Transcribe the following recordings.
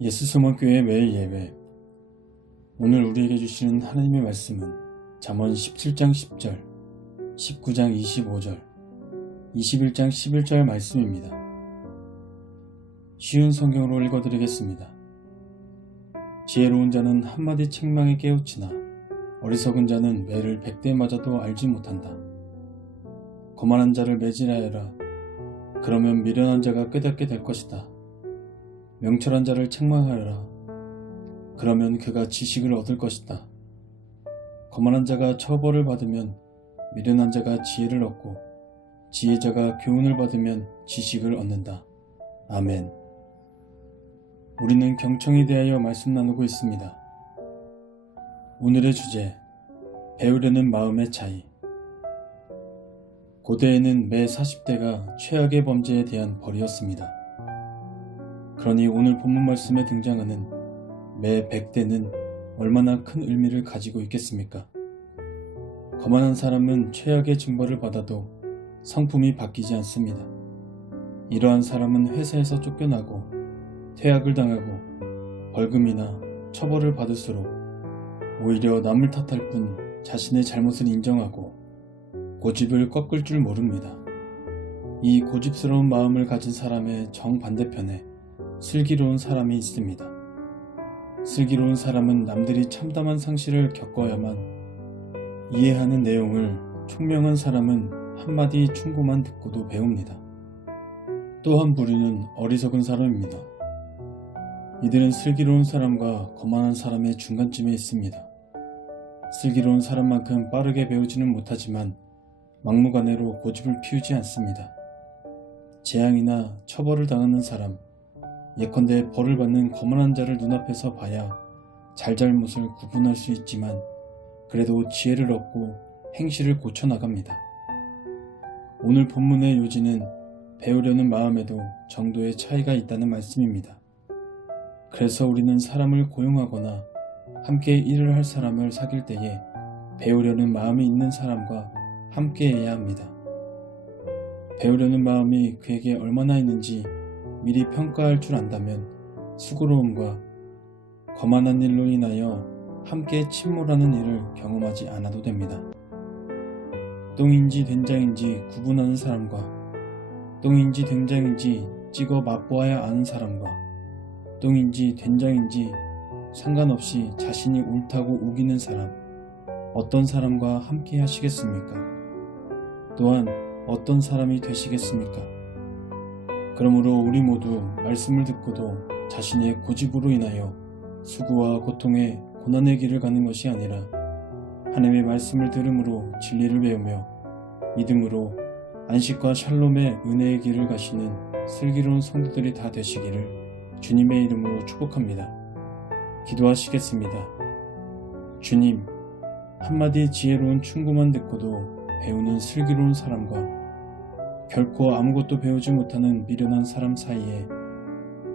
예수서머교회 매일 예배. 오늘 우리에게 주시는 하나님의 말씀은 잠언 17장 10절, 19장 25절, 21장 11절 말씀입니다. 쉬운 성경으로 읽어드리겠습니다. 지혜로운 자는 한마디 책망에 깨우치나 어리석은 자는 매를 100대 맞아도 알지 못한다. 거만한 자를 매질하여라. 그러면 미련한 자가 깨닫게 될 것이다. 명철한 자를 책망하여라. 그러면 그가 지식을 얻을 것이다. 거만한 자가 처벌을 받으면 미련한 자가 지혜를 얻고 지혜자가 교훈을 받으면 지식을 얻는다. 아멘. 우리는 경청에 대하여 말씀 나누고 있습니다. 오늘의 주제, 배우려는 마음의 차이. 고대에는 매 40대가 최악의 범죄에 대한 벌이었습니다. 그러니 오늘 본문 말씀에 등장하는 매 100대는 얼마나 큰 의미를 가지고 있겠습니까? 거만한 사람은 최악의 징벌을 받아도 성품이 바뀌지 않습니다. 이러한 사람은 회사에서 쫓겨나고 퇴학을 당하고 벌금이나 처벌을 받을수록 오히려 남을 탓할 뿐 자신의 잘못을 인정하고 고집을 꺾을 줄 모릅니다. 이 고집스러운 마음을 가진 사람의 정반대편에 슬기로운 사람이 있습니다. 슬기로운 사람은 남들이 참담한 상실을 겪어야만 이해하는 내용을 총명한 사람은 한마디 충고만 듣고도 배웁니다. 또 한 부류는 어리석은 사람입니다. 이들은 슬기로운 사람과 거만한 사람의 중간쯤에 있습니다. 슬기로운 사람만큼 빠르게 배우지는 못하지만 막무가내로 고집을 피우지 않습니다. 재앙이나 처벌을 당하는 사람, 예컨대 벌을 받는 거만한 자를 눈앞에서 봐야 잘잘못을 구분할 수 있지만 그래도 지혜를 얻고 행실을 고쳐나갑니다. 오늘 본문의 요지는 배우려는 마음에도 정도의 차이가 있다는 말씀입니다. 그래서 우리는 사람을 고용하거나 함께 일을 할 사람을 사귈 때에 배우려는 마음이 있는 사람과 함께해야 합니다. 배우려는 마음이 그에게 얼마나 있는지 미리 평가할 줄 안다면 수고로움과 거만한 일로 인하여 함께 침몰하는 일을 경험하지 않아도 됩니다. 똥인지 된장인지 구분하는 사람과 똥인지 된장인지 찍어 맛보아야 아는 사람과 똥인지 된장인지 상관없이 자신이 옳다고 우기는 사람, 어떤 사람과 함께 하시겠습니까? 또한 어떤 사람이 되시겠습니까? 그러므로 우리 모두 말씀을 듣고도 자신의 고집으로 인하여 수고와 고통의 고난의 길을 가는 것이 아니라 하나님의 말씀을 들음으로 진리를 배우며 믿음으로 안식과 샬롬의 은혜의 길을 가시는 슬기로운 성도들이 다 되시기를 주님의 이름으로 축복합니다. 기도하시겠습니다. 주님, 한마디 지혜로운 충고만 듣고도 배우는 슬기로운 사람과 결코 아무것도 배우지 못하는 미련한 사람 사이에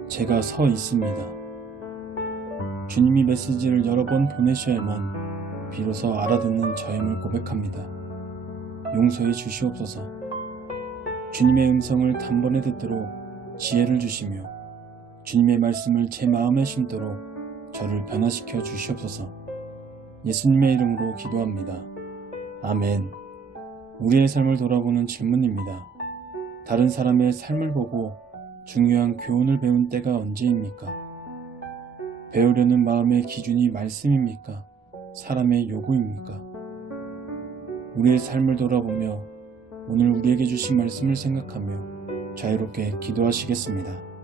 제가 서 있습니다. 주님이 메시지를 여러 번 보내셔야만 비로소 알아듣는 저임을 고백합니다. 용서해 주시옵소서. 주님의 음성을 단번에 듣도록 지혜를 주시며 주님의 말씀을 제 마음에 심도록 저를 변화시켜 주시옵소서. 예수님의 이름으로 기도합니다. 아멘. 우리의 삶을 돌아보는 질문입니다. 다른 사람의 삶을 보고 중요한 교훈을 배운 때가 언제입니까? 배우려는 마음의 기준이 말씀입니까? 사람의 요구입니까? 우리의 삶을 돌아보며 오늘 우리에게 주신 말씀을 생각하며 자유롭게 기도하시겠습니다.